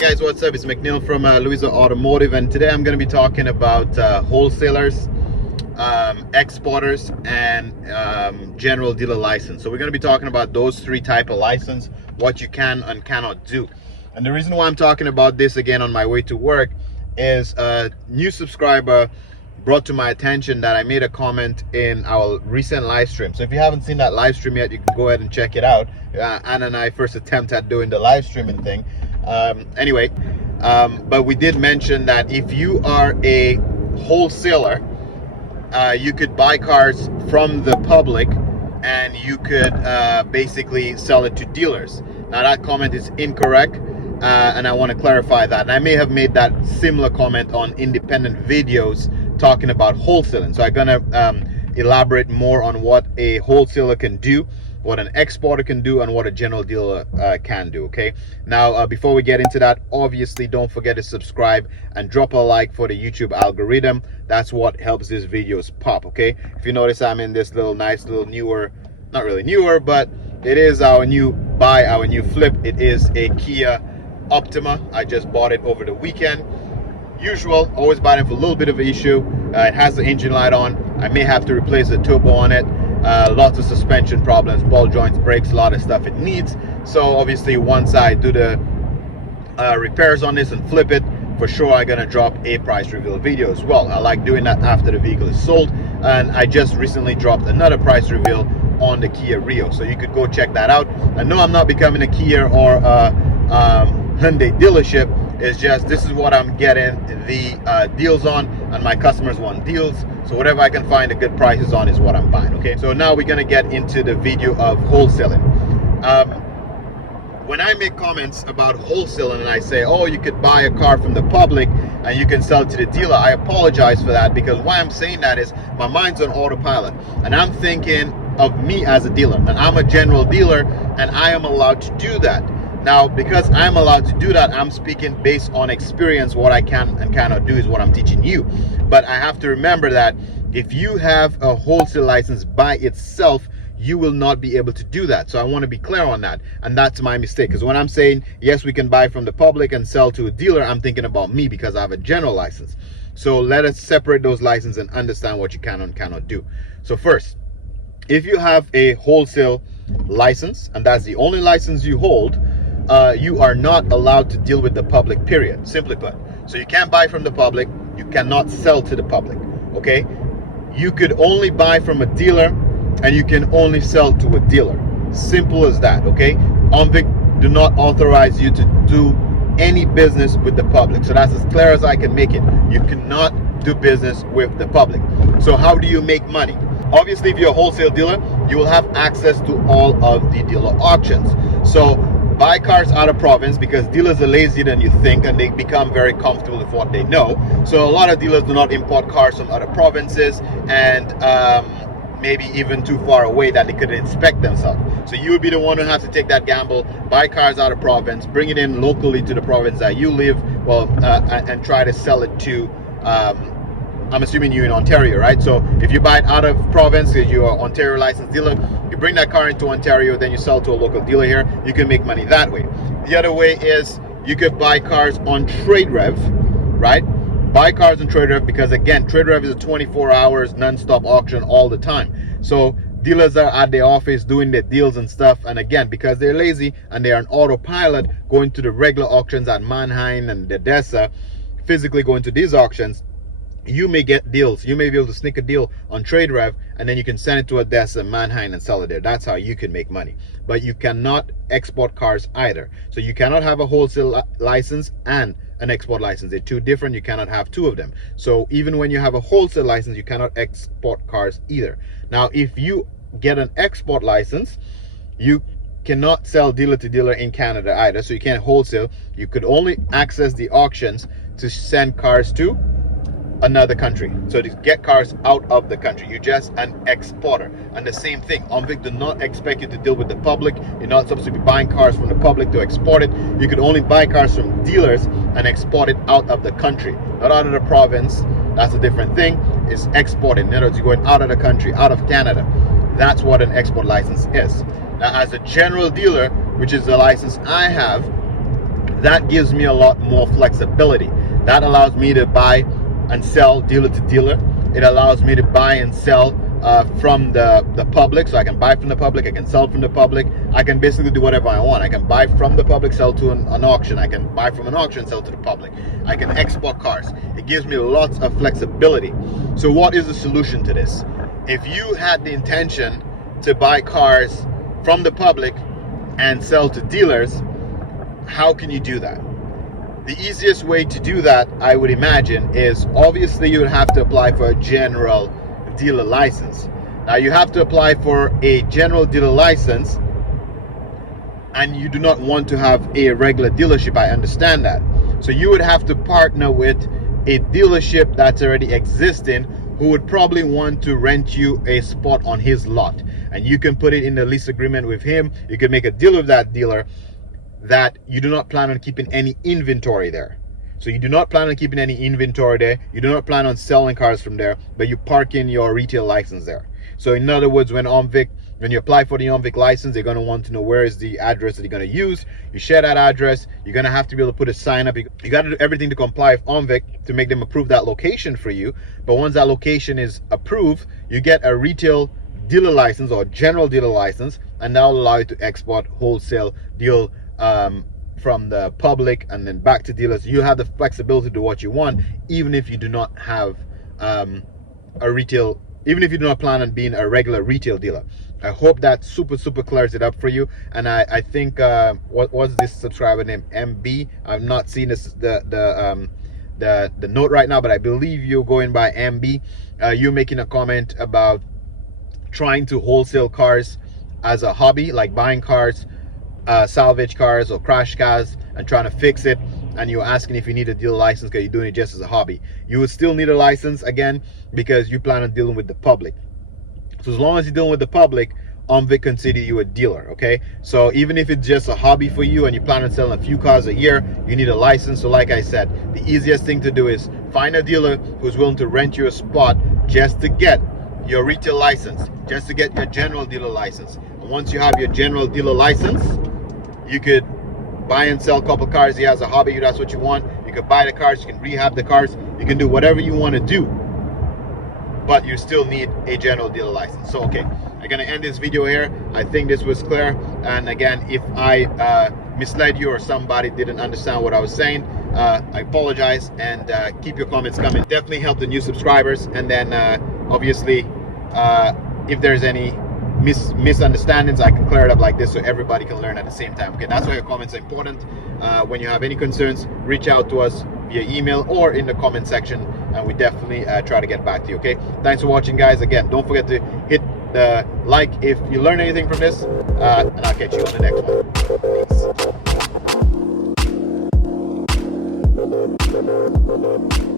Guys, what's up? It's McNeil from Louison Automotive, and today I'm going to be talking about wholesalers, exporters, and general dealer license. So we're going to be talking about those three type of license, what you can and cannot do. And the reason why I'm talking about this again on my way to work is a new subscriber brought to my attention that I made a comment in our recent live stream. So if you haven't seen that live stream yet, you can go ahead and check it out. Anna and I first attempt at doing the live streaming thing. But we did mention that if you are a wholesaler, you could buy cars from the public and you could basically sell it to dealers. Now that comment is incorrect, and I want to clarify that. And I may have made that similar comment on independent videos talking about wholesaling. So I'm gonna elaborate more on what a wholesaler can do, what an exporter can do, and what a general dealer can do. Okay, now before we get into that, obviously don't forget to subscribe and drop a like for the YouTube algorithm. That's what helps these videos pop. Okay, if you notice, I'm in this nice little newer, not really newer, but it is our new buy, our new flip. It is a Kia Optima. I just bought it over the weekend. Usual, always buy it for a little bit of an issue. It has the engine light on. I may have to replace the turbo on it. Lots of suspension problems, ball joints, brakes, a lot of stuff it needs. So obviously once I do the repairs on this and flip it, for sure I'm gonna drop a price reveal video as well. I like doing that after the vehicle is sold, and I just recently dropped another price reveal on the Kia Rio, so you could go check that out. I know I'm not becoming a Kia or a Hyundai dealership. It's just this is what I'm getting the deals on, and my customers want deals, so whatever I can find the good prices on is what I'm buying. Okay, so now we're gonna get into the video of wholesaling. When I make comments about wholesaling and I say, oh, you could buy a car from the public and you can sell it to the dealer, I apologize for that, because why I'm saying that is my mind's on autopilot and I'm thinking of me as a dealer, and I'm a general dealer and I am allowed to do that. Now, because I'm allowed to do that, I'm speaking based on experience. What I can and cannot do is what I'm teaching you. But I have to remember that if you have a wholesale license by itself, you will not be able to do that. So I want to be clear on that. And that's my mistake. Because when I'm saying, yes, we can buy from the public and sell to a dealer, I'm thinking about me because I have a general license. So let us separate those licenses and understand what you can and cannot do. So first, if you have a wholesale license, and that's the only license you hold, you are not allowed to deal with the public, period, simply put. So you can't buy from the public, you cannot sell to the public. Okay, you could only buy from a dealer and you can only sell to a dealer. Simple as that. Okay, OMVIC do not authorize you to do any business with the public. So that's as clear as I can make it. You cannot do business with the public. So how do you make money? Obviously, if you're a wholesale dealer, you will have access to all of the dealer auctions. So buy cars out of province, because dealers are lazier than you think and they become very comfortable with what they know. So a lot of dealers do not import cars from other provinces and maybe even too far away that they couldn't inspect themselves. So you would be the one who has to take that gamble, buy cars out of province, bring it in locally to the province that you live, and try to sell it to I'm assuming you're in Ontario, right? So if you buy it out of province, because you're an Ontario licensed dealer, you bring that car into Ontario, then you sell to a local dealer here, you can make money that way. The other way is you could buy cars on TradeRev, right? Buy cars on TradeRev, because again, TradeRev is a 24 hours non-stop auction all the time. So dealers are at the office doing their deals and stuff, and again, because they're lazy and they are on autopilot, going to the regular auctions at Mannheim and Odessa, physically going to these auctions, you may get deals. You may be able to sneak a deal on TradeRev and then you can send it to Odessa, Mannheim, and sell it there. That's how you can make money. But you cannot export cars either. So you cannot have a wholesale license and an export license. They're two different. You cannot have two of them. So even when you have a wholesale license, you cannot export cars either. Now, if you get an export license, you cannot sell dealer to dealer in Canada either. So you can't wholesale. You could only access the auctions to send cars to another country, so to get cars out of the country. You're just an exporter. And the same thing, OMVIC do not expect you to deal with the public. You're not supposed to be buying cars from the public to export it. You could only buy cars from dealers and export it out of the country, not out of the province. That's a different thing. It's exporting. In other words, you're going out of the country, out of Canada. That's what an export license is. Now, as a general dealer, which is the license I have, That gives me a lot more flexibility. That allows me to buy and sell dealer to dealer. It allows me to buy and sell from the public. So I can buy from the public, I can sell from the public. I can basically do whatever I want. I can buy from the public, sell to an auction. I can buy from an auction, sell to the public. I can export cars. It gives me lots of flexibility. So what is the solution to this? If you had the intention to buy cars from the public and sell to dealers, how can you do that? The easiest way to do that, I would imagine, is obviously you would have to apply for a general dealer license. Now you have to apply for a general dealer license and you do not want to have a regular dealership. I understand that. So you would have to partner with a dealership that's already existing, who would probably want to rent you a spot on his lot, and you can put it in the lease agreement with him. You can make a deal with that dealer that you do not plan on keeping any inventory there. So you do not plan on keeping any inventory there. You do not plan on selling cars from there, but you park in your retail license there. So in other words, when you apply for the OMVIC license, they're going to want to know where is the address that you're going to use. You share that address. You're going to have to be able to put a sign up. You got to do everything to comply with OMVIC to make them approve that location for you. But once that location is approved, you get a retail dealer license or general dealer license, and that will allow you to export, wholesale, deal from the public and then back to dealers. You have the flexibility to do what you want, even if you do not have even if you do not plan on being a regular retail dealer. I hope that super clears it up for you. And I think what was this subscriber name, MB? I'm not seeing this the note right now, but I believe you're going by MB. You're making a comment about trying to wholesale cars as a hobby, like buying cars, salvage cars or crash cars, and trying to fix it. And you're asking if you need a dealer license because you're doing it just as a hobby. You would still need a license, again, because you plan on dealing with the public. So as long as you're dealing with the public, OMVIC consider you a dealer, okay? So even if it's just a hobby for you and you plan on selling a few cars a year, you need a license. So like I said, the easiest thing to do is find a dealer who's willing to rent you a spot just to get your retail license, just to get your general dealer license. And once you have your general dealer license, you could buy and sell a couple cars here as a hobby. That's what you want. You can buy the cars, you can rehab the cars, you can do whatever you want to do, but you still need a general dealer license. So okay, I'm gonna end this video here. I think this was clear, and again, if I misled you or somebody didn't understand what I was saying, I apologize, and keep your comments coming. Definitely help the new subscribers, and then obviously if there's any misunderstandings, I can clear it up like this so everybody can learn at the same time. Okay, that's why your comments are important. When you have any concerns, reach out to us via email or in the comment section, and we definitely try to get back to you. Okay, thanks for watching, guys. Again, don't forget to hit the like if you learn anything from this, and I'll catch you on the next one. Peace.